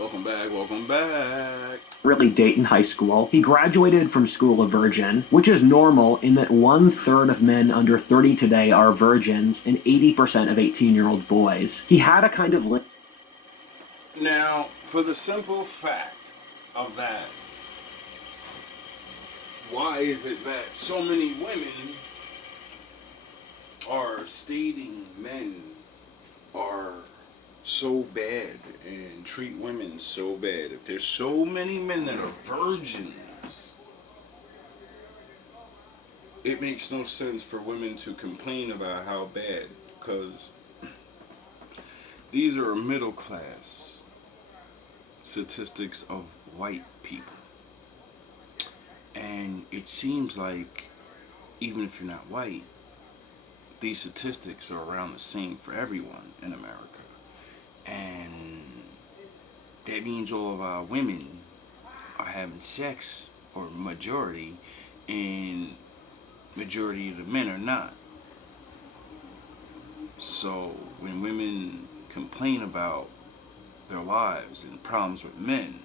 Welcome back, welcome back. Really date in high school. He graduated from school a virgin, which is normal in that 1/3 of men under 30 today are virgins and 80% of 18-year-old boys. He had a kind of Now, for the simple fact of that, why is it that so many women are stating men are so bad and treat women so bad? If there's so many men that are virgins, it makes no sense for women to complain about how bad, because these are middle class statistics of white people. And it seems like even if you're not white, these statistics are around the same for everyone in America. And that means all of our women are having sex, or majority, and majority of the men are not. So when women complain about their lives and problems with men,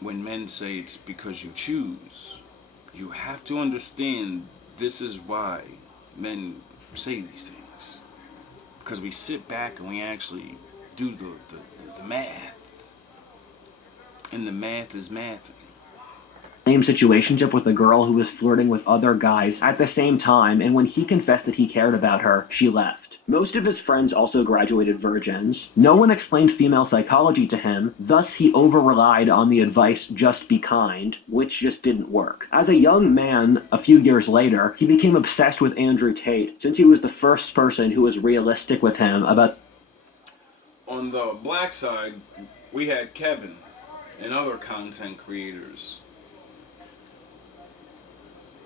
when men say it's because you choose, you have to understand this is why men say these things. Because we sit back and we actually do the math. And the math is mathing. same situationship with a girl who was flirting with other guys at the same time, and when he confessed that he cared about her, she left. Most of his friends also graduated virgins. No one explained female psychology to him, thus he over-relied on the advice, just be kind, which just didn't work. As a young man, a few years later, he became obsessed with Andrew Tate, since he was the first person who was realistic with him about. On the black side, we had Kevin and other content creators.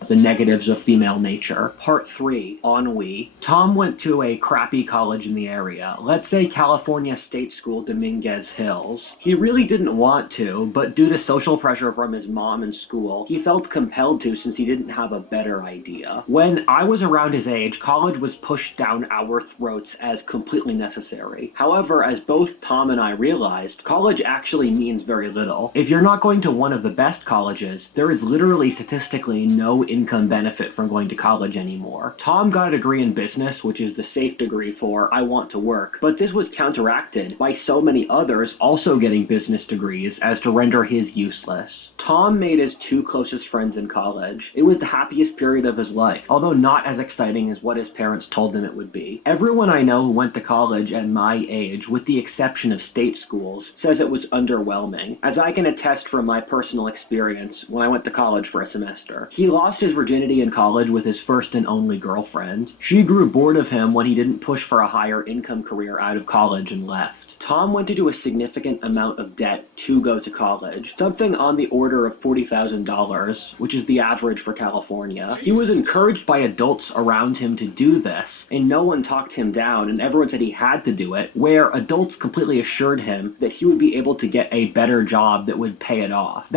The negatives of female nature. Part 3, ennui. Tom went to a crappy college in the area, let's say California State School, Dominguez Hills. He really didn't want to, but due to social pressure from his mom and school, he felt compelled to since he didn't have a better idea. When I was around his age, college was pushed down our throats as completely necessary. However, as both Tom and I realized, college actually means very little. If you're not going to one of the best colleges, there is literally statistically no income benefit from going to college anymore. Tom got a degree in business, which is the safe degree for I want to work, but this was counteracted by so many others also getting business degrees as to render his useless. Tom made his 2 closest friends in college. It was the happiest period of his life, although not as exciting as what his parents told him it would be. Everyone I know who went to college at my age, with the exception of state schools, says it was underwhelming, as I can attest from my personal experience when I went to college for a semester. He lost his virginity in college with his first and only girlfriend. She grew bored of him when he didn't push for a higher income career out of college and left. Tom went into a significant amount of debt to go to college, something on the order of $40,000, which is the average for California. He was encouraged by adults around him to do this, and no one talked him down, and everyone said he had to do it, where adults completely assured him that he would be able to get a better job that would pay it off.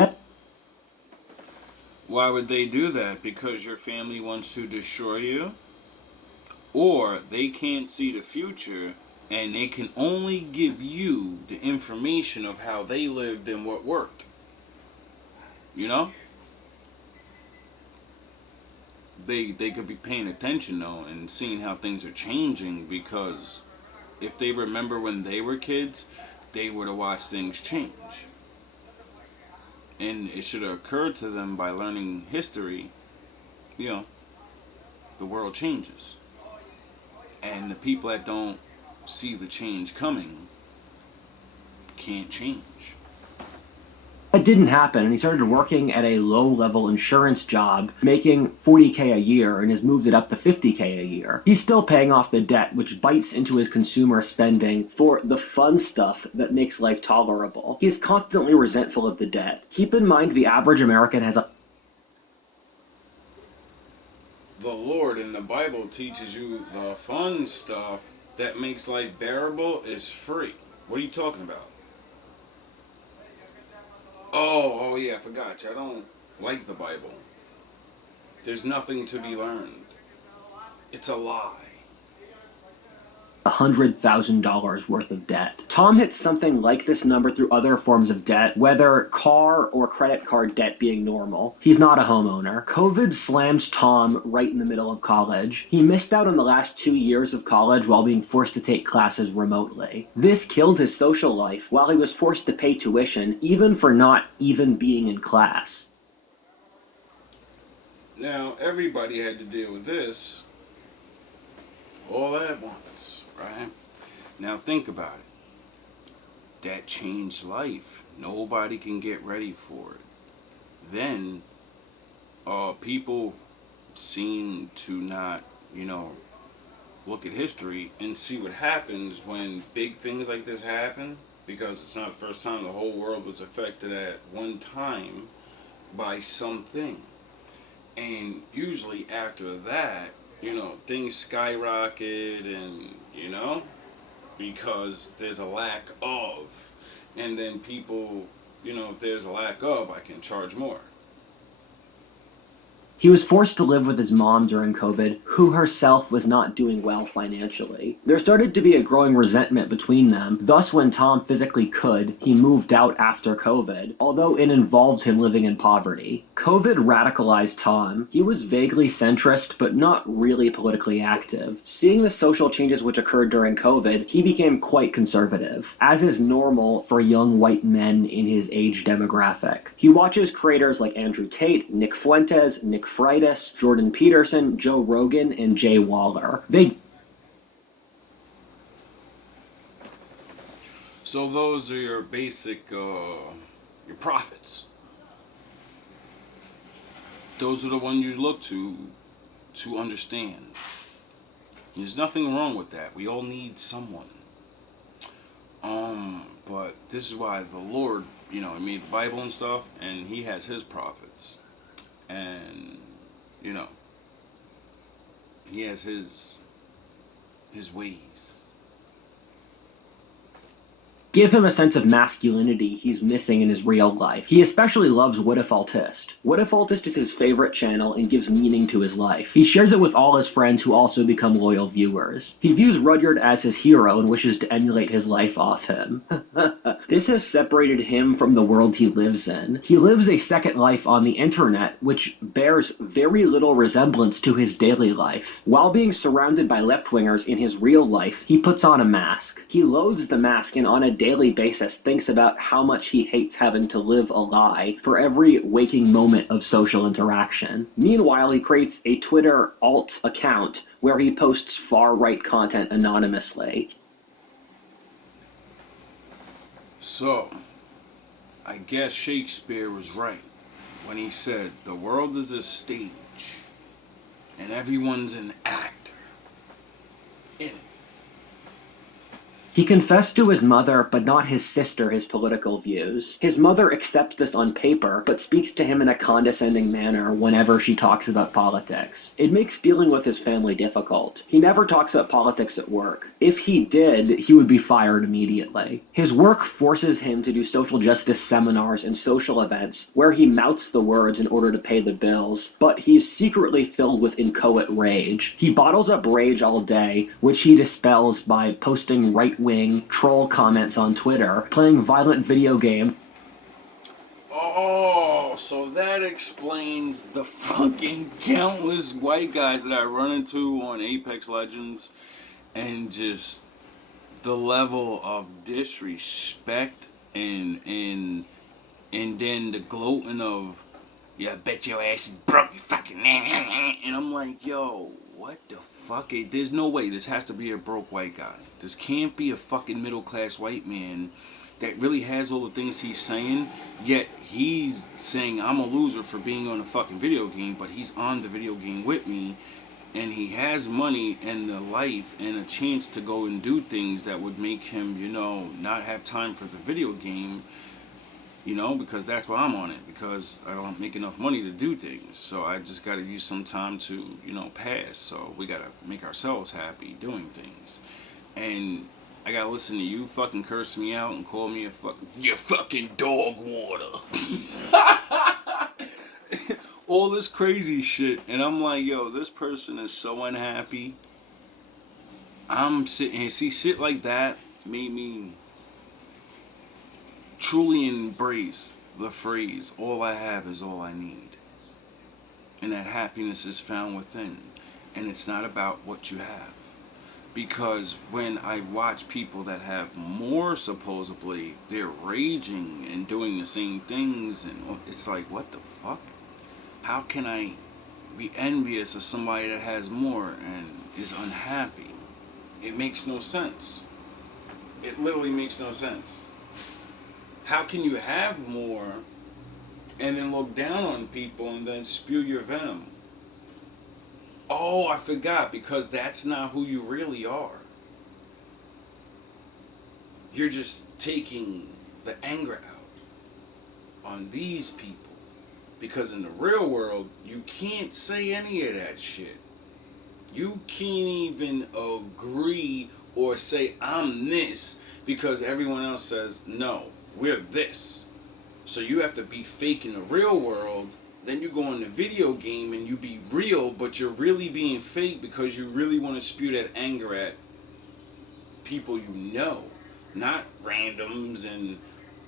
Why would they do that? Because your family wants to destroy you? Or they can't see the future and they can only give you the information of how they lived and what worked. You know? They could be paying attention though and seeing how things are changing, because if they remember when they were kids, they were to watch things change. And it should have occurred to them by learning history, the world changes. And the people that don't see the change coming can't change. That didn't happen, and he started working at a low-level insurance job, making $40K a year, and has moved it up to $50K a year. He's still paying off the debt, which bites into his consumer spending for the fun stuff that makes life tolerable. He's constantly resentful of the debt. Keep in mind the average American has a The Lord in the Bible teaches you the fun stuff that makes life bearable is free. What are you talking about? Oh yeah, I forgot you. I don't like the Bible. There's nothing to be learned. It's a lie. $100,000 worth of debt. Tom hit something like this number through other forms of debt, whether car or credit card debt being normal. He's not a homeowner. COVID slammed Tom right in the middle of college. He missed out on the last 2 years of college while being forced to take classes remotely. This killed his social life while he was forced to pay tuition, even for not even being in class. Now, everybody had to deal with this all at once, right? Now, think about it. That changed life. Nobody can get ready for it. Then, people seem to not, look at history and see what happens when big things like this happen, because it's not the first time the whole world was affected at one time by something. And usually after that, things skyrocket and, because there's a lack of. And then people, if there's a lack of, I can charge more. He was forced to live with his mom during COVID, who herself was not doing well financially. There started to be a growing resentment between them. Thus, when Tom physically could, he moved out after COVID, although it involved him living in poverty. COVID radicalized Tom. He was vaguely centrist, but not really politically active. Seeing the social changes which occurred during COVID, he became quite conservative, as is normal for young white men in his age demographic. He watches creators like Andrew Tate, Nick Fuentes, Nick Freitas, Jordan Peterson, Joe Rogan, and Jay Waller. So those are your basic, your prophets. Those are the ones you look to understand. There's nothing wrong with that. We all need someone. But this is why the Lord, he made the Bible and stuff, and he has his prophets. And, he has his ways. Give him a sense of masculinity he's missing in his real life. He especially loves What If Altist. What If Altist is his favorite channel and gives meaning to his life. He shares it with all his friends who also become loyal viewers. He views Rudyard as his hero and wishes to emulate his life off him. This has separated him from the world he lives in. He lives a second life on the internet, which bears very little resemblance to his daily life. While being surrounded by left-wingers in his real life, he puts on a mask. He loathes the mask and on a daily basis thinks about how much he hates having to live a lie for every waking moment of social interaction. Meanwhile, he creates a Twitter alt account where he posts far-right content anonymously. So, I guess Shakespeare was right when he said the world is a stage and everyone's an actor in it. He confessed to his mother, but not his sister, his political views. His mother accepts this on paper, but speaks to him in a condescending manner whenever she talks about politics. It makes dealing with his family difficult. He never talks about politics at work. If he did, he would be fired immediately. His work forces him to do social justice seminars and social events where he mouths the words in order to pay the bills, but he's secretly filled with inchoate rage. He bottles up rage all day, which he dispels by posting right-wing troll comments on Twitter, playing violent video game. Oh, so that explains the fucking countless white guys that I run into on Apex Legends, and just the level of disrespect and then the gloating of, yeah, I bet your ass is broke, you fucking man. And I'm like, yo, what the fuck? There's no way. This has to be a broke white guy. This can't be a fucking middle class white man that really has all the things he's saying, yet he's saying I'm a loser for being on a fucking video game, but he's on the video game with me, and he has money and the life and a chance to go and do things that would make him, not have time for the video game, because that's why I'm on it, because I don't make enough money to do things. So I just got to use some time to, pass. So we got to make ourselves happy doing things. And I got to listen to you fucking curse me out and call me you fucking dog water. All this crazy shit. And I'm like, yo, this person is so unhappy. I'm sitting here, see, shit like that made me truly embrace the phrase, all I have is all I need. And that happiness is found within. And it's not about what you have. Because when I watch people that have more, supposedly, they're raging and doing the same things, and it's like, what the fuck? How can I be envious of somebody that has more and is unhappy? It makes no sense. It literally makes no sense. How can you have more and then look down on people and then spew your venom? Oh, I forgot, because that's not who you really are. You're just taking the anger out on these people. Because in the real world, you can't say any of that shit. You can't even agree or say, I'm this, because everyone else says, no, we're this. So you have to be fake in the real world. Then you go in the video game and you be real, but you're really being fake because you really want to spew that anger at people you know, not randoms and,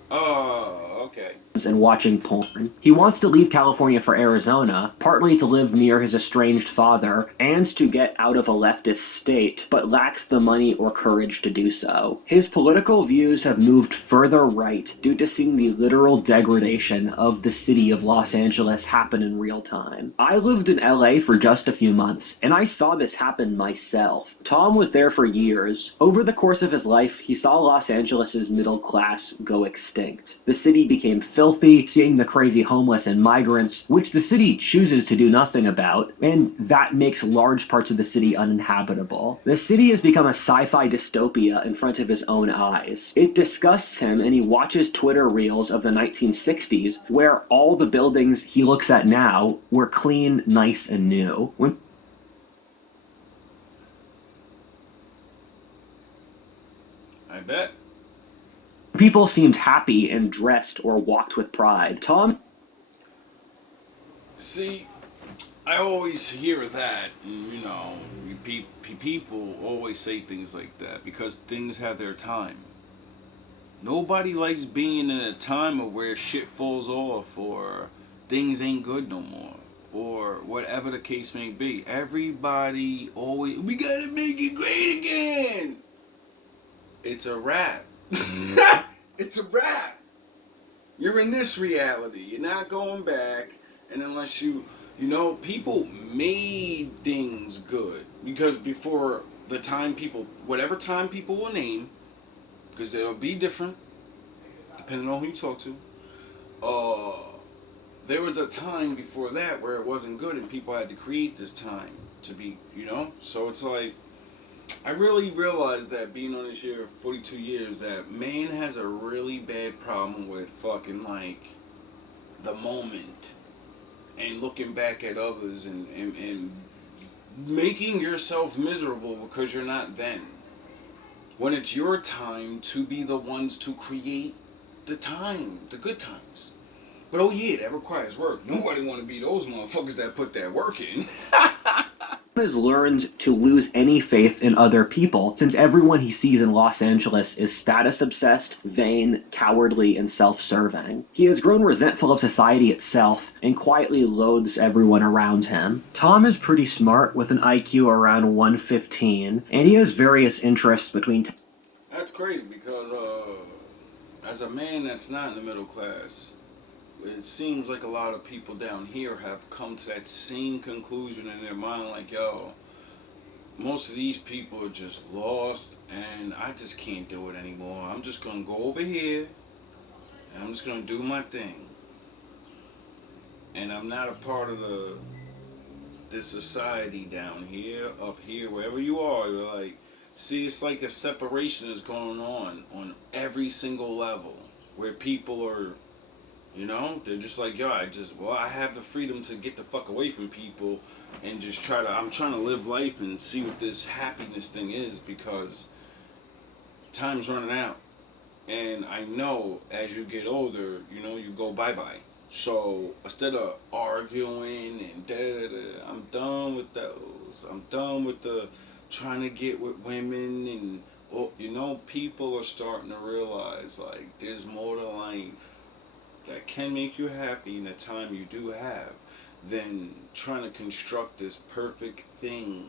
oh, okay. And watching porn. He wants to leave California for Arizona, partly to live near his estranged father and to get out of a leftist state, but lacks the money or courage to do so. His political views have moved further right due to seeing the literal degradation of the city of Los Angeles happen in real time. I lived in LA for just a few months, and I saw this happen myself. Tom was there for years. Over the course of his life, he saw Los Angeles' middle class go extinct. The city became filthy, seeing the crazy homeless and migrants, which the city chooses to do nothing about, and that makes large parts of the city uninhabitable. The city has become a sci-fi dystopia in front of his own eyes. It disgusts him, and he watches Twitter reels of the 1960s, where all the buildings he looks at now were clean, nice, and new. When I bet. people seemed happy and dressed or walked with pride, Tom... See, I always hear that, and people always say things like that because things have their time. Nobody likes being in a time of where shit falls off or things ain't good no more or whatever the case may be. Everybody always, we gotta make it great again. It's a wrap. It's a wrap. You're in this reality. You're not going back. And unless people made things good. Because before the time people, whatever time people will name, because it'll be different, depending on who you talk to, there was a time before that where it wasn't good and people had to create this time to be, So it's like, I really realized that being on this year 42 years that man has a really bad problem with fucking like the moment and looking back at others and making yourself miserable because you're not then. When it's your time to be the ones to create the time, the good times. But oh yeah, that requires work. Nobody want to be those motherfuckers that put that work in. Has learned to lose any faith in other people, since everyone he sees in Los Angeles is status-obsessed, vain, cowardly, and self-serving. He has grown resentful of society itself and quietly loathes everyone around him. Tom is pretty smart with an IQ around 115, and he has various interests between... That's crazy because as a man that's not in the middle class, it seems like a lot of people down here have come to that same conclusion in their mind, like, yo, most of these people are just lost and I just can't do it anymore. I'm just going to go over here and I'm just going to do my thing. And I'm not a part of this society down here, up here, wherever you are. You're like, see, it's like a separation is going on every single level where people are... they're just like, yo, I have the freedom to get the fuck away from people and just I'm trying to live life and see what this happiness thing is because time's running out. And I know as you get older, you go bye-bye. So instead of arguing and I'm done with those. I'm done with the trying to get with women and, well, you know, people are starting to realize like there's more to life that can make you happy in the time you do have than trying to construct this perfect thing,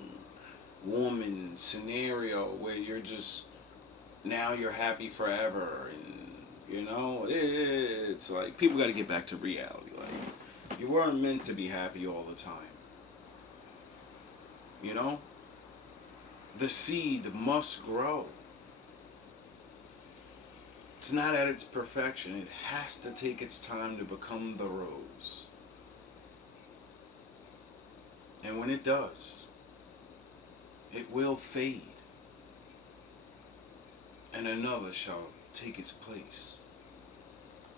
woman scenario where you're just, now you're happy forever. And you know, it's like people got to get back to reality. Like, you weren't meant to be happy all the time. You know, the seed must grow. It's not at its perfection. It has to take its time to become the rose. And when it does, it will fade, and another shall take its place.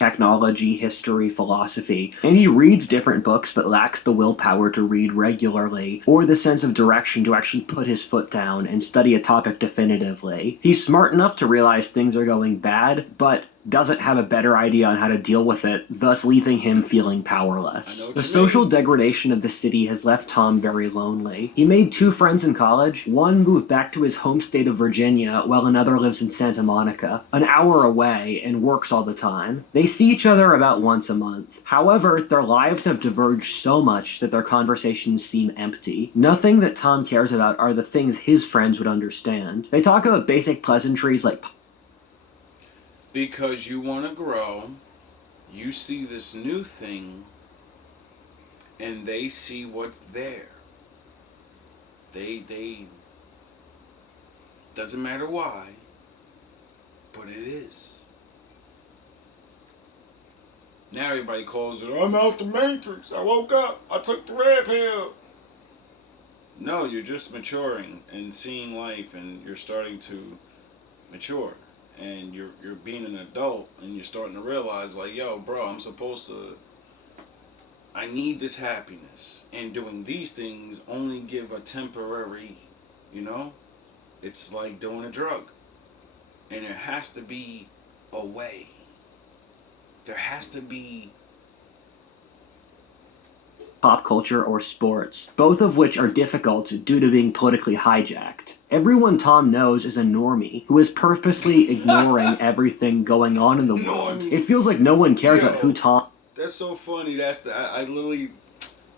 Technology, history, philosophy, and he reads different books but lacks the willpower to read regularly or the sense of direction to actually put his foot down and study a topic definitively. He's smart enough to realize things are going bad, but doesn't have a better idea on how to deal with it, thus leaving him feeling powerless. The social degradation of the city has left Tom very lonely. He made 2 friends in college. One moved back to his home state of Virginia, while another lives in Santa Monica, an hour away, and works all the time. They see each other about once a month. However, their lives have diverged so much that their conversations seem empty. Nothing that Tom cares about are the things his friends would understand. They talk about basic pleasantries like, because you want to grow, you see this new thing, and they see what's there. They doesn't matter why, but it is. Now everybody calls it, I'm out the matrix, I woke up, I took the red pill. No, you're just maturing and seeing life, and you're starting to mature. And you're being an adult, and you're starting to realize like, yo, bro, I need this happiness, and doing these things only give a temporary, you know, it's like doing a drug, and there has to be a way. There has to be pop culture or sports, both of which are difficult due to being politically hijacked. Everyone Tom knows is a normie who is purposely ignoring everything going on in the world. It feels like no one cares about who Tom. That's so funny. I literally,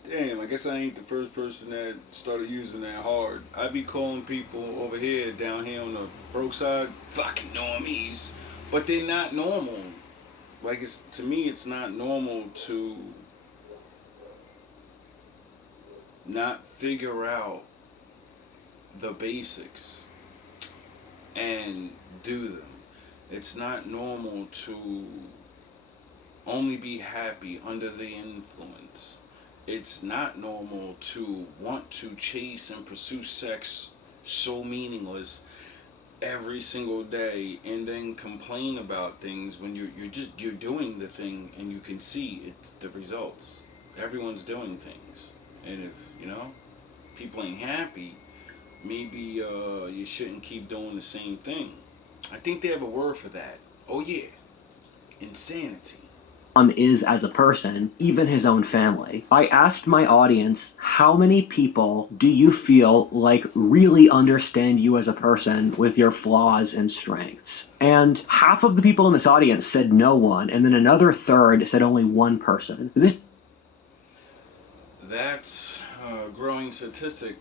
damn, I guess I ain't the first person that started using that hard. I be calling people over here, down here on the broke side, fucking normies. But they're not normal. Like, to me, it's not normal to not figure out the basics and do them. It's not normal to only be happy under the influence. It's not normal to want to chase and pursue sex so meaningless every single day and then complain about things when you're doing the thing and you can see it's the results. Everyone's doing things. And if, you know, people ain't happy, maybe you shouldn't keep doing the same thing. I think they have a word for that. Oh yeah, insanity. Is as a person, even his own family. I asked my audience, how many people do you feel like really understand you as a person with your flaws and strengths? And half of the people in this audience said no one, and then another third said only one person. That's a growing statistic,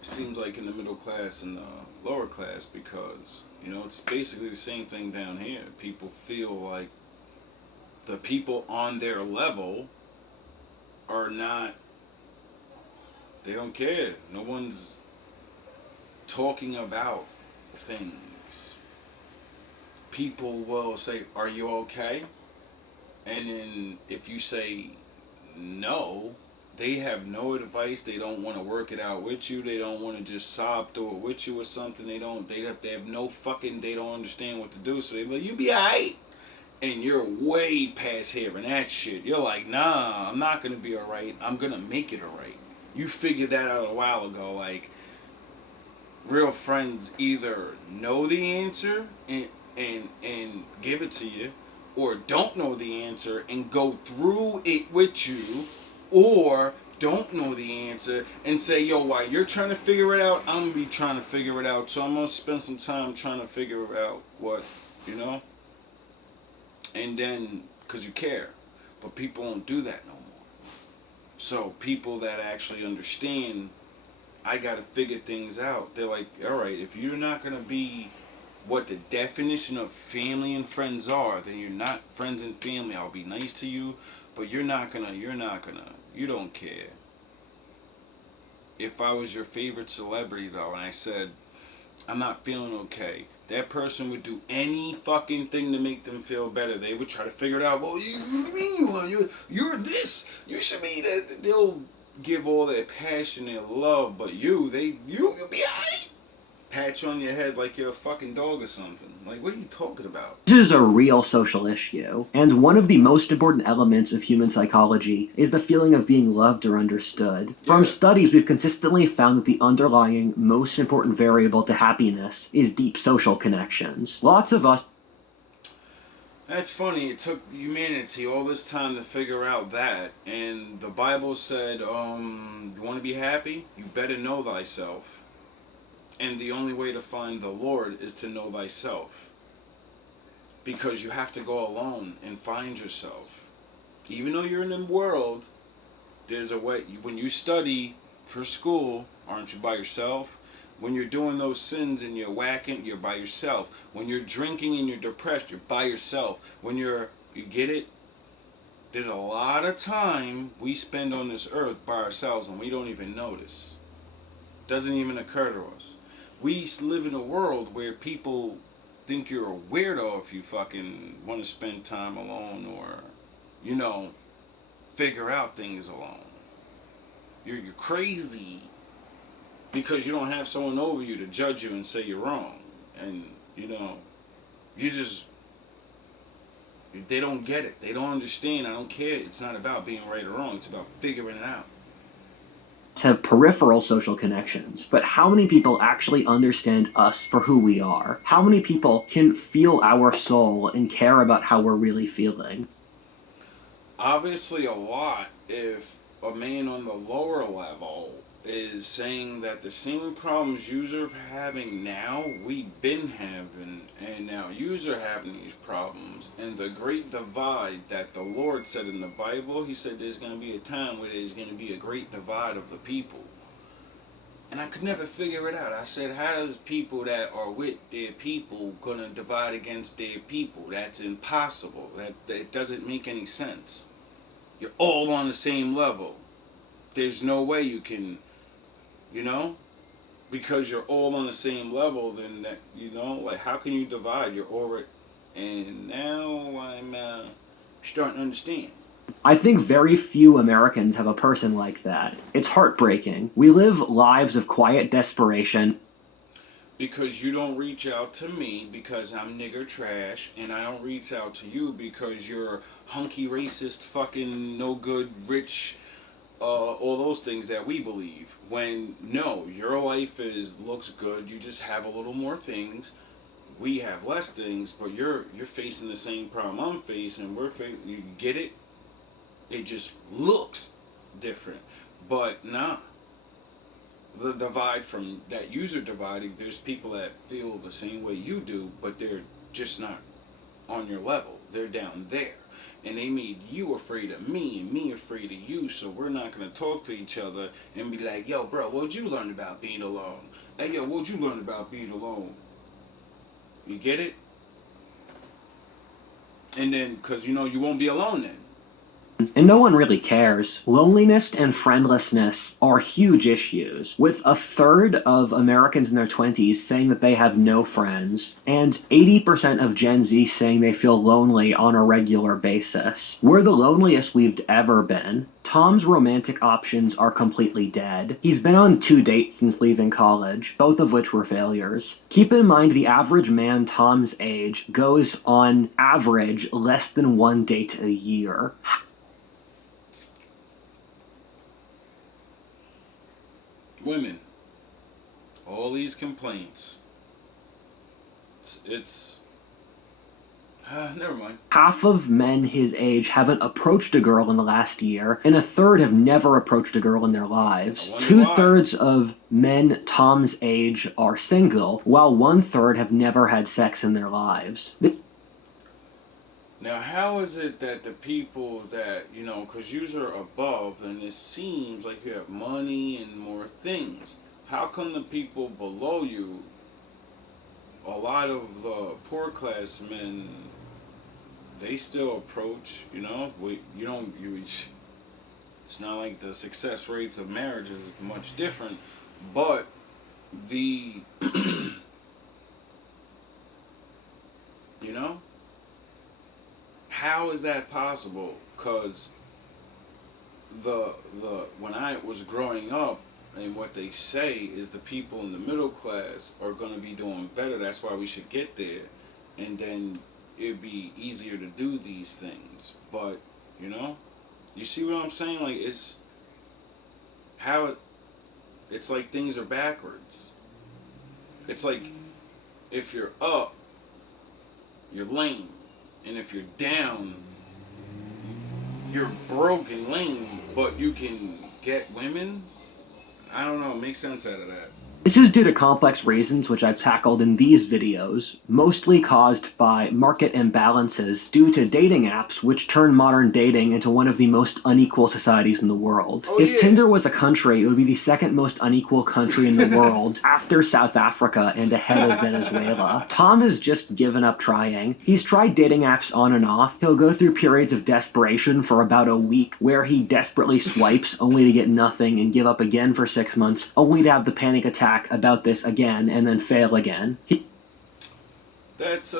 seems like, in the middle class and the lower class, because, you know, it's basically the same thing down here. People feel like the people on their level are not, they don't care. No one's talking about things. People will say, are you okay? And then if you say no, they have no advice. They don't want to work it out with you. They don't want to just sob through it with you or something. They have no fucking, they don't understand what to do. So they be like, you be alright. And you're way past hearing that shit. You're like, nah, I'm not gonna be alright. I'm gonna make it alright. You figured that out a while ago. Like, real friends either know the answer and give it to you, or don't know the answer and go through it with you, or don't know the answer and say, yo, while you're trying to figure it out, I'm gonna be trying to figure it out. So I'm gonna spend some time trying to figure out what, you know? And then, because you care. But people don't do that no more. So people that actually understand, I gotta figure things out, they're like, all right, if you're not gonna be what the definition of family and friends are, then you're not friends and family. I'll be nice to you, but you don't care. If I was your favorite celebrity though, and I said, I'm not feeling okay, that person would do any fucking thing to make them feel better. They would try to figure it out. Well, you mean you're this. You should be that. They'll give all their passion and love, but you'll be alright. Pat you on your head like you're a fucking dog or something. Like, what are you talking about? This is a real social issue, and one of the most important elements of human psychology is the feeling of being loved or understood. From studies, we've consistently found that the underlying, most important variable to happiness is deep social connections. Lots of us... That's funny. It took humanity all this time to figure out that, and the Bible said, you want to be happy? You better know thyself. And the only way to find the Lord is to know thyself. Because you have to go alone and find yourself. Even though you're in the world, there's a way. When you study for school, aren't you by yourself? When you're doing those sins and you're whacking, you're by yourself. When you're drinking and you're depressed, you're by yourself. When you get it? There's a lot of time we spend on this earth by ourselves and we don't even notice. Doesn't even occur to us. We live in a world where people think you're a weirdo if you fucking want to spend time alone or, you know, figure out things alone. You're crazy because you don't have someone over you to judge you and say you're wrong. And, you know, they don't get it. They don't understand. I don't care. It's not about being right or wrong. It's about figuring it out. Have peripheral social connections, but how many people actually understand us for who we are? How many people can feel our soul and care about how we're really feeling? Obviously a lot. If a man on the lower level is saying that the same problems you're having now, we've been having, and now you're having these problems. And the great divide that the Lord said in the Bible, he said there's going to be a time where there's going to be a great divide of the people. And I could never figure it out. I said, how does people that are with their people going to divide against their people? That's impossible. That doesn't make any sense. You're all on the same level. There's no way you can, you know, because you're all on the same level, then that, you know, like, how can you divide? You're already, and now I'm starting to understand. I think very few Americans have a person like that. It's heartbreaking. We live lives of quiet desperation. Because you don't reach out to me because I'm nigger trash, and I don't reach out to you because you're hunky racist, fucking no good, rich, all those things that we believe. When no, your life looks good. You just have a little more things. We have less things, but you're facing the same problem I'm facing. You get it? It just looks different, but nah. The divide from that user dividing, there's people that feel the same way you do, but they're just not on your level. They're down there. And they made you afraid of me and me afraid of you, so we're not going to talk to each other and be like, yo, bro, what'd you learn about being alone? Hey, yo, what'd you learn about being alone? You get it? And then, because, you know, you won't be alone then. And no one really cares. Loneliness and friendlessness are huge issues, with a third of Americans in their 20s saying that they have no friends, and 80% of Gen Z saying they feel lonely on a regular basis. We're the loneliest we've ever been. Tom's romantic options are completely dead. He's been on 2 dates since leaving college, both of which were failures. Keep in mind the average man Tom's age goes on average less than 1 date a year. Women, all these complaints, it's Never mind. Half of men his age haven't approached a girl in the last year, and a third have never approached a girl in their lives. I wonder why. Two-thirds of men Tom's age are single, while one-third have never had sex in their lives. Now, how is it that the people that, you know, because you are above and it seems like you have money and more things, how come the people below you, a lot of the poor class men, they still approach, you know? It's not like the success rates of marriage is much different, but the, you know? How is that possible? Because the when I was growing up, and what they say is the people in the middle class are going to be doing better. That's why we should get there, and then it'd be easier to do these things. But you know, you see what I'm saying? Like it's like things are backwards. It's like if you're up, you're lame. And if you're down, you're broke and lame, but you can get women? I don't know, make sense out of that. This is due to complex reasons which I've tackled in these videos, mostly caused by market imbalances due to dating apps which turn modern dating into one of the most unequal societies in the world. If Tinder was a country, it would be the second most unequal country in the world after South Africa and ahead of Venezuela. Tom has just given up trying. He's tried dating apps on and off. He'll go through periods of desperation for about a week where he desperately swipes only to get nothing and give up again for 6 months, only to have the panic attack about this again and then fail again. That's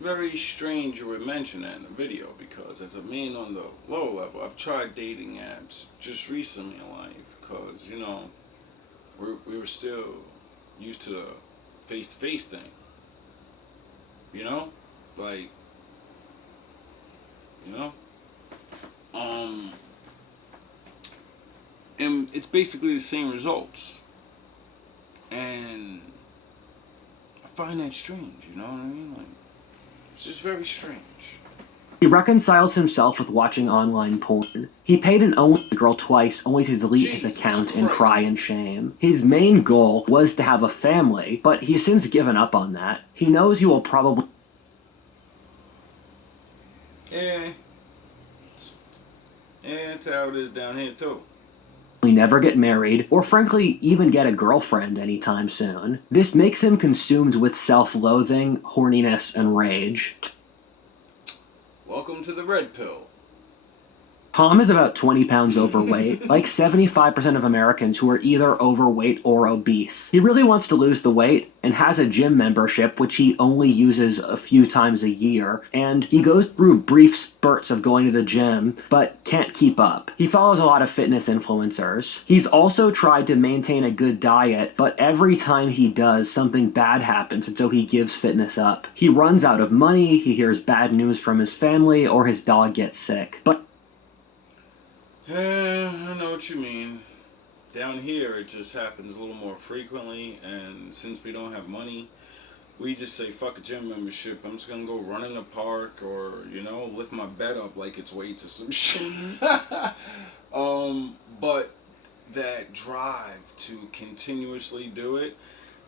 very strange you would mention that in the video, because as a man on the lower level, I've tried dating apps just recently in life because, you know, we were still used to the face-to-face thing. You know? Like, you know? And it's basically the same results. And I find that strange, you know what I mean? Like, it's just very strange. He reconciles himself with watching online porn. He paid an OnlyGirl twice only to delete his account and cry in shame. His main goal was to have a family, but he's since given up on that. He knows he will probably... That's how it is down here too. Never get married, or frankly, even get a girlfriend anytime soon. This makes him consumed with self-loathing, horniness, and rage. Welcome to the red pill. Tom is about 20 pounds overweight, like 75% of Americans who are either overweight or obese. He really wants to lose the weight and has a gym membership which he only uses a few times a year, and he goes through brief spurts of going to the gym, but can't keep up. He follows a lot of fitness influencers. He's also tried to maintain a good diet, but every time he does, something bad happens, and so he gives fitness up. He runs out of money, he hears bad news from his family, or his dog gets sick. But I know what you mean. Down here, it just happens a little more frequently, and since we don't have money, we just say, fuck a gym membership, I'm just gonna go run in the park, or, you know, lift my bed up like it's weights or some shit. But that drive to continuously do it,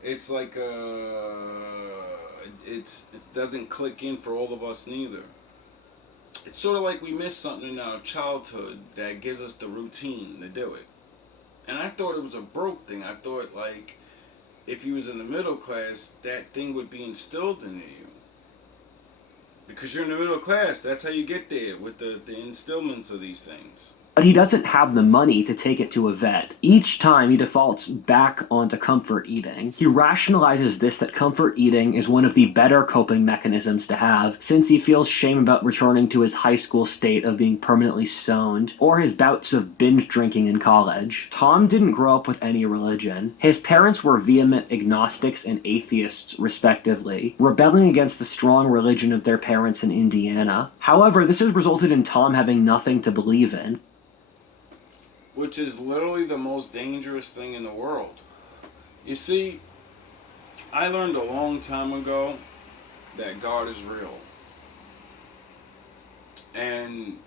it's like, it doesn't click in for all of us neither. It's sort of like we missed something in our childhood that gives us the routine to do it. And I thought it was a broke thing. I thought, like, if you was in the middle class, that thing would be instilled into you. Because you're in the middle class, that's how you get there, with the instillments of these things. But he doesn't have the money to take it to a vet. Each time he defaults back onto comfort eating. He rationalizes this that comfort eating is one of the better coping mechanisms to have, since he feels shame about returning to his high school state of being permanently stoned, or his bouts of binge drinking in college. Tom didn't grow up with any religion. His parents were vehement agnostics and atheists, respectively, rebelling against the strong religion of their parents in Indiana. However, this has resulted in Tom having nothing to believe in. Which is literally the most dangerous thing in the world. You see, I learned a long time ago that God is real. And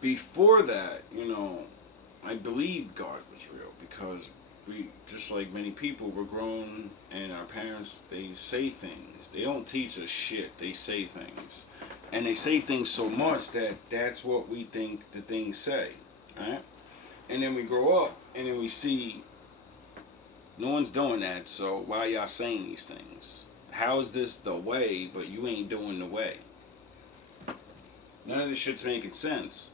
before that, I believed God was real because we, just like many people, were grown and our parents, they say things. They don't teach us shit, they say things. And they say things so much that that's what we think the things say. Right? And then we grow up and then we see no one's doing that, so why are y'all saying these things? How is this the way, but you ain't doing the way? None of this shit's making sense.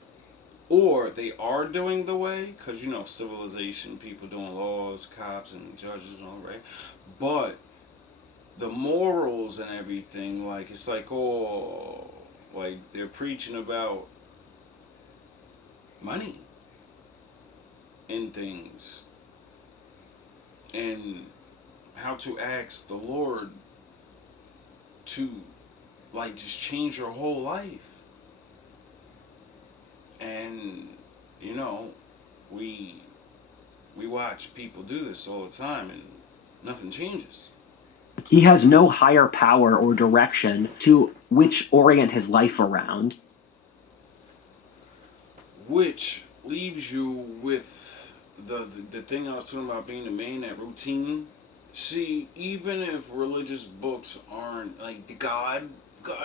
Or they are doing the way, because, civilization, people doing laws, cops and judges and all, right? But the morals and everything, like, it's like, oh, like, they're preaching about money and things. And how to ask the Lord to, like, just change your whole life. And we watch people do this all the time and nothing changes. He has no higher power or direction to which orient his life around. Which leaves you with the thing I was talking about, being the man, that routine. See, even if religious books aren't like God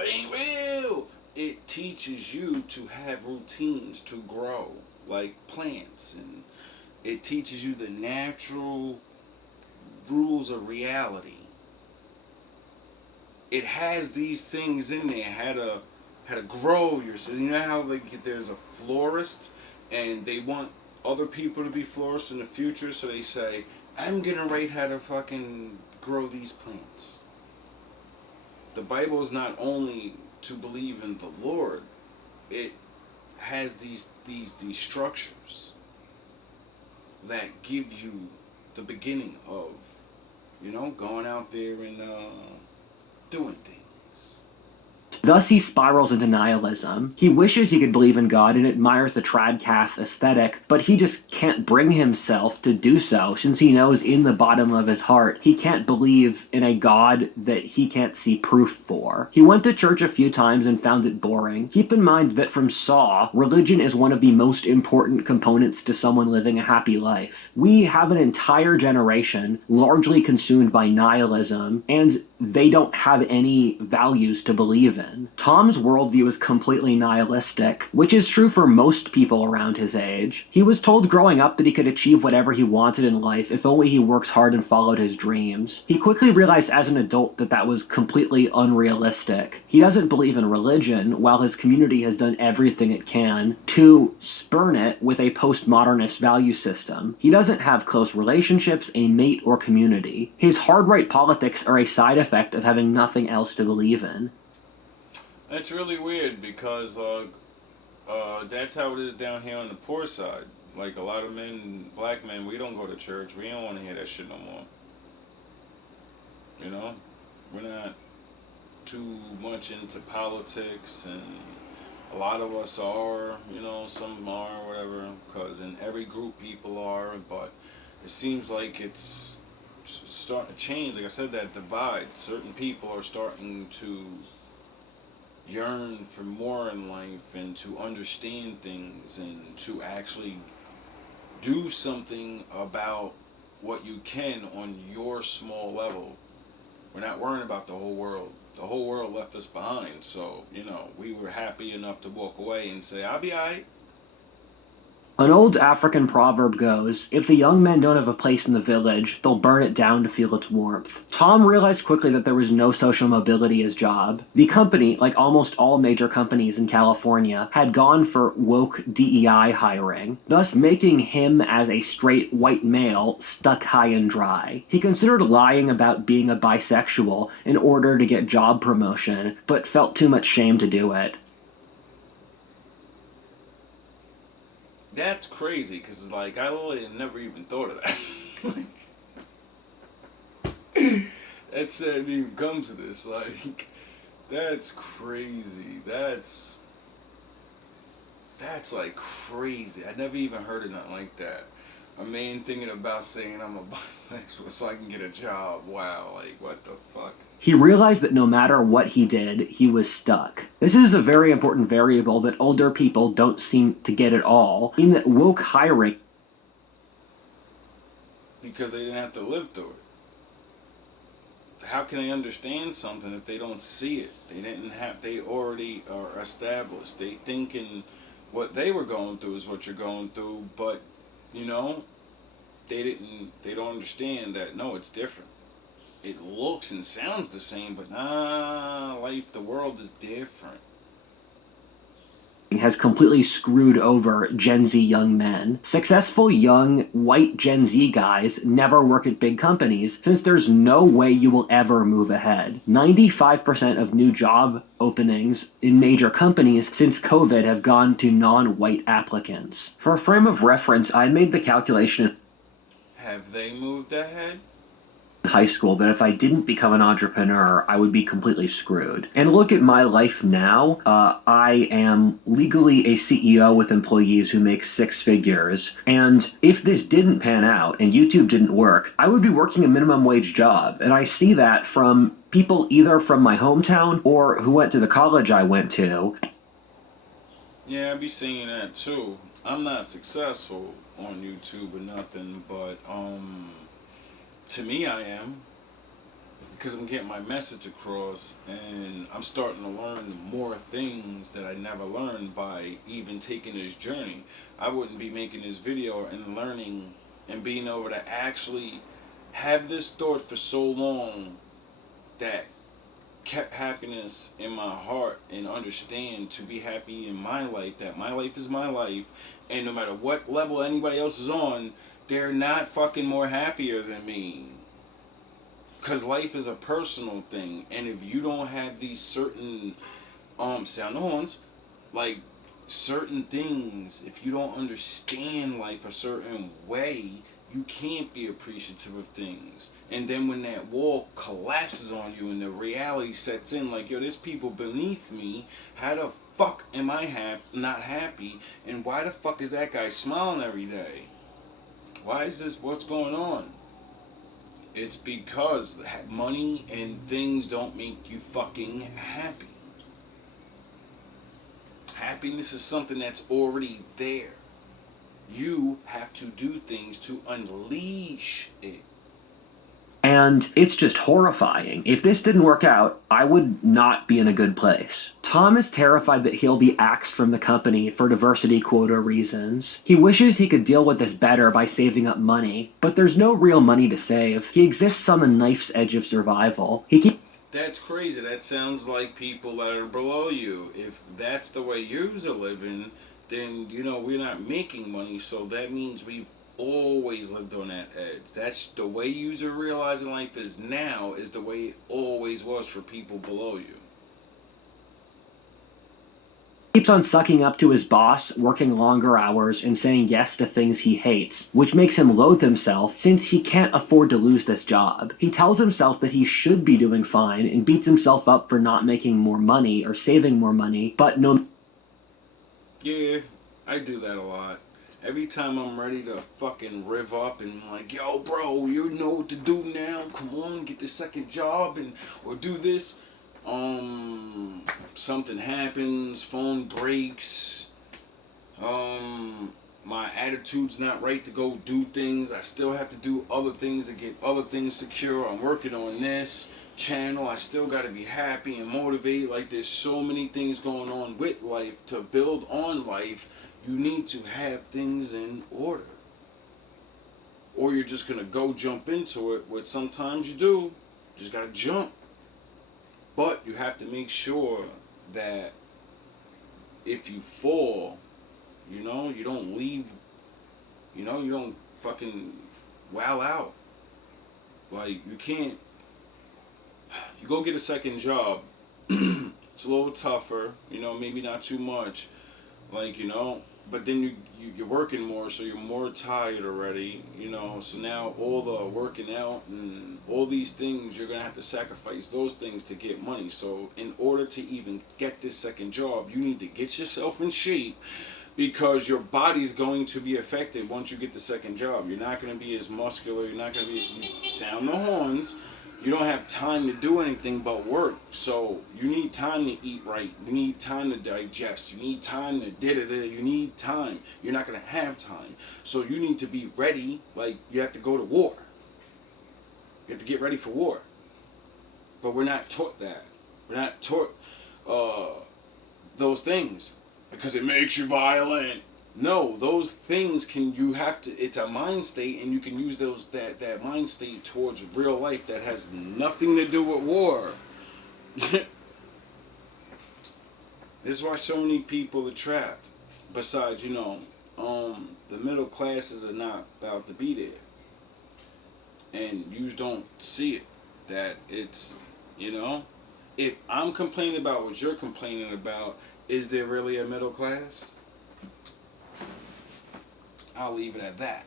ain't real, it teaches you to have routines to grow, like plants, and it teaches you the natural rules of reality. It has these things in there, how to grow yourself. You know how, like, there's a florist and they want other people to be florists in the future, so they say, I'm gonna write how to fucking grow these plants. The Bible is not only to believe in the Lord, it has these structures that give you the beginning of, going out there and doing things. Thus, he spirals into nihilism. He wishes he could believe in God and admires the trad cath aesthetic, but he just can't bring himself to do so, since he knows in the bottom of his heart he can't believe in a God that he can't see proof for. He went to church a few times and found it boring. Keep in mind that from Saw, religion is one of the most important components to someone living a happy life. We have an entire generation largely consumed by nihilism, and they don't have any values to believe in. Tom's worldview is completely nihilistic, which is true for most people around his age. He was told growing up that he could achieve whatever he wanted in life if only he works hard and followed his dreams. He quickly realized as an adult that that was completely unrealistic. He doesn't believe in religion, while his community has done everything it can to spurn it with a postmodernist value system. He doesn't have close relationships, a mate, or community. His hard-right politics are a side effect of having nothing else to believe in. That's really weird because that's how it is down here on the poor side. Like, a lot of men, black men, we don't go to church. We don't want to hear that shit no more. We're not too much into politics, and a lot of us are, some are, whatever, because in every group people are, but it seems like it's starting to change. Like I said, that divide. Certain people are starting to yearn for more in life and to understand things and to actually do something about what you can on your small level. We're not worrying about the whole world. The whole world left us behind, so, we were happy enough to walk away and say, I'll be alright. An old African proverb goes, if the young men don't have a place in the village, they'll burn it down to feel its warmth. Tom realized quickly that there was no social mobility at his job. The company, like almost all major companies in California, had gone for woke DEI hiring, thus making him as a straight white male stuck high and dry. He considered lying about being a bisexual in order to get job promotion, but felt too much shame to do it. That's crazy, because, like, I literally never even thought of that. That didn't even come to this. Like, that's crazy. That's like crazy. I never even heard of nothing like that. A man thinking about saying I'm a bisexual so I can get a job. Wow, like, what the fuck? He realized that no matter what he did, he was stuck. This is a very important variable that older people don't seem to get at all, in that woke hiring because they didn't have to live through it. How can they understand something if they don't see it? They already are established. They thinking what they were going through is what you're going through, but you know, they don't understand that no, it's different. It looks and sounds the same, but nah, the world is different. has completely screwed over Gen Z young men. Successful young white Gen Z guys never work at big companies since there's no way you will ever move ahead. 95% of new job openings in major companies since COVID have gone to non-white applicants. For a frame of reference, I made the calculation Have they moved ahead? high school that if I didn't become an entrepreneur, I would be completely screwed. And look at my life now. I am legally a CEO with employees who make 6 figures. And if this didn't pan out and YouTube didn't work, I would be working a minimum wage job. And I see that from people either from my hometown or who went to the college I went to. Yeah, I be seeing that too. I'm not successful on YouTube or nothing, but to me I am, because I'm getting my message across and I'm starting to learn more things that I never learned by even taking this journey. I wouldn't be making this video and learning and being able to actually have this thought for so long that kept happiness in my heart and understand to be happy in my life, that my life is my life, and no matter what level anybody else is on, they're not fucking more happier than me. Because life is a personal thing, and if you don't have these certain sound the horns, like certain things, if you don't understand life a certain way, you can't be appreciative of things. And then when that wall collapses on you and the reality sets in, like, yo, there's people beneath me, how the fuck am I not happy? And why the fuck is that guy smiling every day? Why is this? What's going on? It's because money and things don't make you fucking happy. Happiness is something that's already there. You have to do things to unleash it. And it's just horrifying. If this didn't work out, I would not be in a good place. Tom is terrified that he'll be axed from the company for diversity quota reasons. He wishes he could deal with this better by saving up money, but there's no real money to save. He exists on the knife's edge of survival. That's crazy. That sounds like people that are below you. If that's the way you're living, then, you know, we're not making money, so that means we've always lived on that edge. That's the way you're realizing life is now, is the way it always was for people below you. Keeps on sucking up to his boss, working longer hours, and saying yes to things he hates, which makes him loathe himself since he can't afford to lose this job. He tells himself that he should be doing fine and beats himself up for not making more money or saving more money, but no. Yeah, I do that a lot. Every time I'm ready to fucking rev up and like, yo, bro, you know what to do now. Come on, get the second job or do this. Something happens, phone breaks. My attitude's not right to go do things. I still have to do other things to get other things secure. I'm working on this channel. I still got to be happy and motivated. Like, there's so many things going on with life. To build on life, you need to have things in order, or you're just gonna go jump into it, which sometimes you do. Just gotta jump, but you have to make sure that if you fall, you know, you don't leave, you know, you don't fucking wow out. Like, you can't, you go get a second job. It's a little tougher, you know, maybe not too much, like, you know, but then you're working more, so you're more tired already, you know, so now all the working out and all these things, you're gonna have to sacrifice those things to get money. So in order to even get this second job, you need to get yourself in shape, because your body's going to be affected once you get the second job. You're not going to be as muscular, you're not going to be as, sound the horns, You don't have time to do anything but work. So you need time to eat right. You need time to digest. You need time to da-da-da. You need time. You're not going to have time. So you need to be ready. Like, you have to go to war. You have to get ready for war. But we're not taught that. We're not taught those things because it makes you violent. No, those things it's a mind state, and you can use that mind state towards real life that has nothing to do with war. This is why so many people are trapped. Besides, the middle classes are not about to be there. And you don't see it. That it's, if I'm complaining about what you're complaining about, is there really a middle class? I'll leave it at that.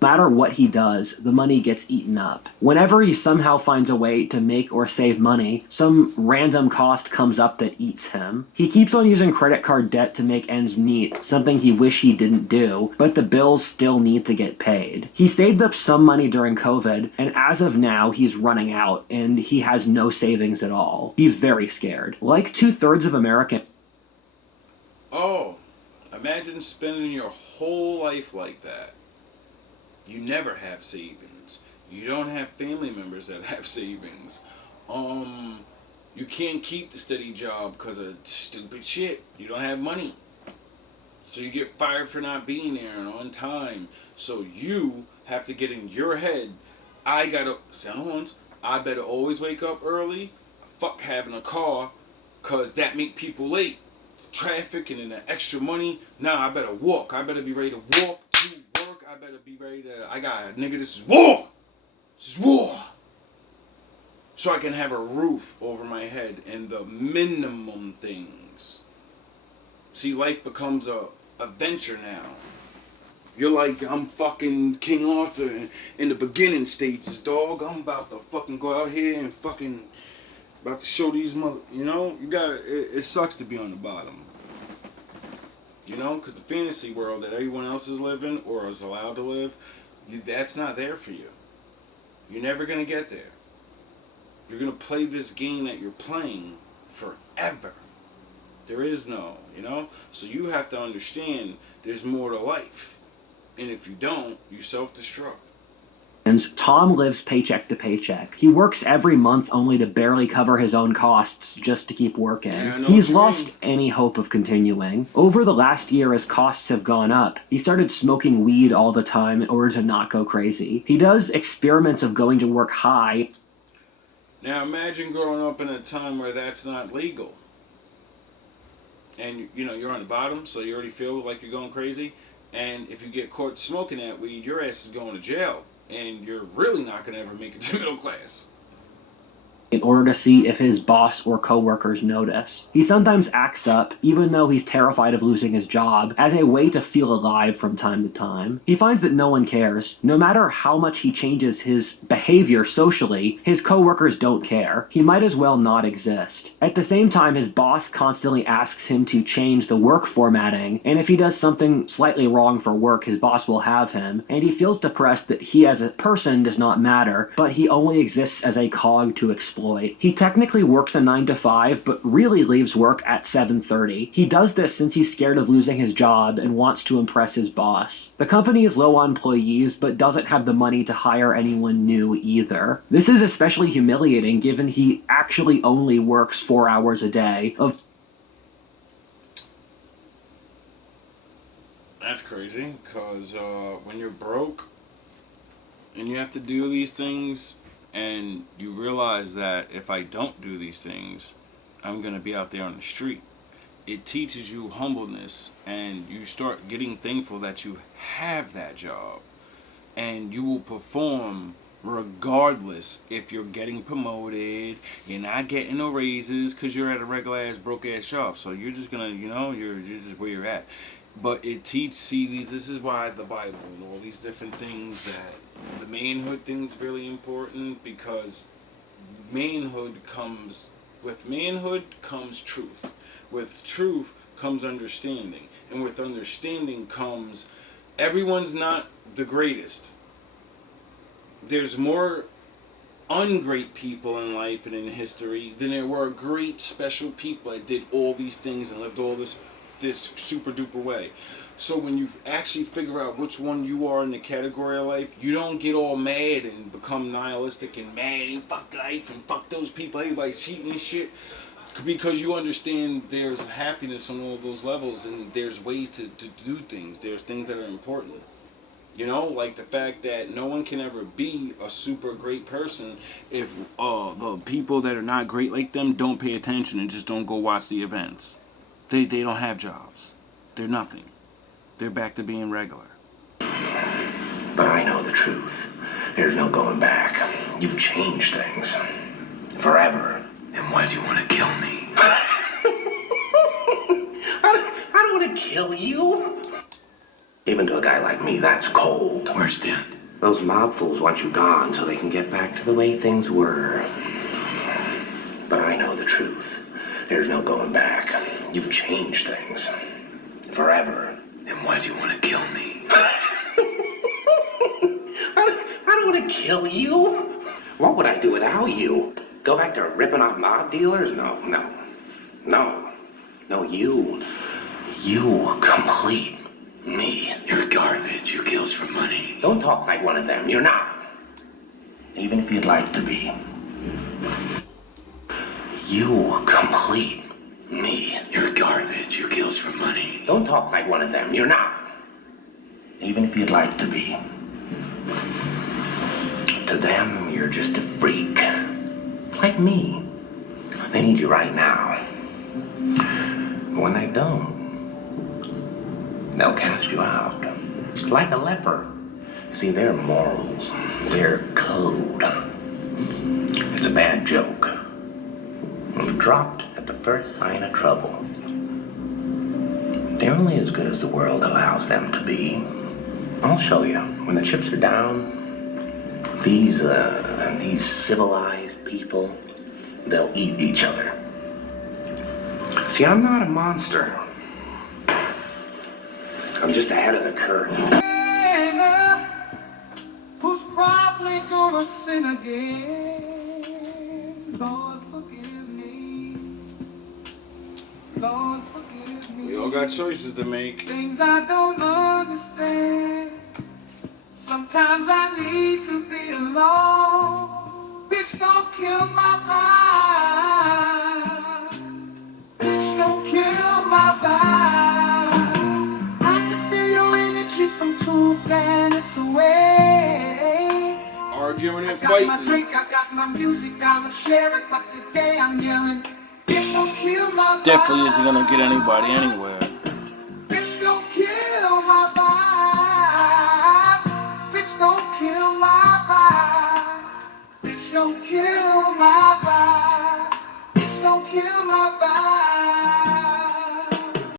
No matter what he does, the money gets eaten up. Whenever he somehow finds a way to make or save money, some random cost comes up that eats him. He keeps on using credit card debt to make ends meet, something he wish he didn't do, but the bills still need to get paid. He saved up some money during COVID, and as of now, he's running out, and he has no savings at all. He's very scared. Like 2/3 of Americans. Oh, imagine spending your whole life like that. You never have savings. You don't have family members that have savings. You can't keep the steady job because of stupid shit. You don't have money. So you get fired for not being there and on time. So you have to get in your head, I better always wake up early. Fuck having a car, because that make people late. Traffic and then the extra money. Nah, I better walk. I better be ready to walk to work. I better be ready to, this is war. This is war. So I can have a roof over my head and the minimum things. See, life becomes a adventure now. You're like, I'm fucking King Arthur in the beginning stages, dog. I'm about to fucking go out here and fucking about to show these it sucks to be on the bottom. Because the fantasy world that everyone else is living or is allowed to live, that's not there for you. You're never going to get there. You're going to play this game that you're playing forever. There is no, So you have to understand there's more to life. And if you don't, you self-destruct. Tom lives paycheck to paycheck. He works every month only to barely cover his own costs just to keep working. Yeah, He's lost any hope of continuing. Over the last year, as costs have gone up, he started smoking weed all the time in order to not go crazy. He does experiments of going to work high. Now imagine growing up in a time where that's not legal. And you're on the bottom, so you already feel like you're going crazy. And if you get caught smoking that weed, your ass is going to jail. And you're really not going to ever make it to middle class. In order to see if his boss or coworkers notice. He sometimes acts up, even though he's terrified of losing his job, as a way to feel alive from time to time. He finds that no one cares. No matter how much he changes his behavior socially, his coworkers don't care. He might as well not exist. At the same time, his boss constantly asks him to change the work formatting, and if he does something slightly wrong for work, his boss will have him, and he feels depressed that he as a person does not matter, but he only exists as a cog to exploit. He technically works a 9 to 5, but really leaves work at 7:30. He does this since he's scared of losing his job and wants to impress his boss. The company is low on employees, but doesn't have the money to hire anyone new either. This is especially humiliating given he actually only works 4 hours a day. That's crazy, because when you're broke and you have to do these things, and you realize that if I don't do these things, I'm going to be out there on the street. It teaches you humbleness, and you start getting thankful that you have that job. And you will perform regardless if you're getting promoted, you're not getting no raises because you're at a regular ass broke ass job. So you're just going to, you're just where you're at. But it this is why the Bible and all these different things, that the manhood thing is really important, because with manhood comes truth. With truth comes understanding. And with understanding comes, everyone's not the greatest. There's more ungreat people in life and in history than there were great special people that did all these things and lived all this super duper way. So when you actually figure out which one you are in the category of life, you don't get all mad and become nihilistic and mad and fuck life and fuck those people, everybody's cheating and shit. Because you understand there's happiness on all those levels and there's ways to do things. There's things that are important. You know, like the fact that no one can ever be a super great person if the people that are not great like them don't pay attention and just don't go watch the events. They don't have jobs. They're nothing. They're back to being regular. But I know the truth. There's no going back. You've changed things. Forever. And why do you want to kill me? I don't want to kill you. Even to a guy like me, that's cold. Where's Dent? Those mob fools want you gone so they can get back to the way things were. But I know the truth. There's no going back. You've changed things. Forever. And why do you want to kill me? I don't want to kill you. What would I do without you? Go back to ripping off mob dealers? No, you. You complete me. You're garbage. You kills for money. Don't talk like one of them. You're not. Even if you'd like to be. You complete me. You're garbage. You kills for money. Don't talk like one of them. You're not. Even if you'd like to be. To them, you're just a freak. Like me. They need you right now. When they don't, they'll cast you out. Like a leper. See, their morals, their code. It's a bad joke. Dropped at the first sign of trouble. They're only as good as the world allows them to be. I'll show you. When the chips are down, these civilized people, they'll eat each other. See, I'm not a monster. I'm just ahead of the curve. Who's probably gonna sin again? Lord, forgive me. Lord, forgive me. We all got choices to make. Things I don't understand. Sometimes I need to be alone. Bitch, don't kill my vibe. Bitch, don't kill my vibe. I can feel your energy from 2 planets away. Arguing and I got my fighting. drink, I got my music, I'm sharing, but today I'm yelling. Bitch, don't kill my vibe. Definitely isn't gonna get anybody anywhere. Bitch, don't kill my vibe. Bitch, don't kill my vibe. Bitch, don't kill my vibe. Bitch, don't kill my vibe.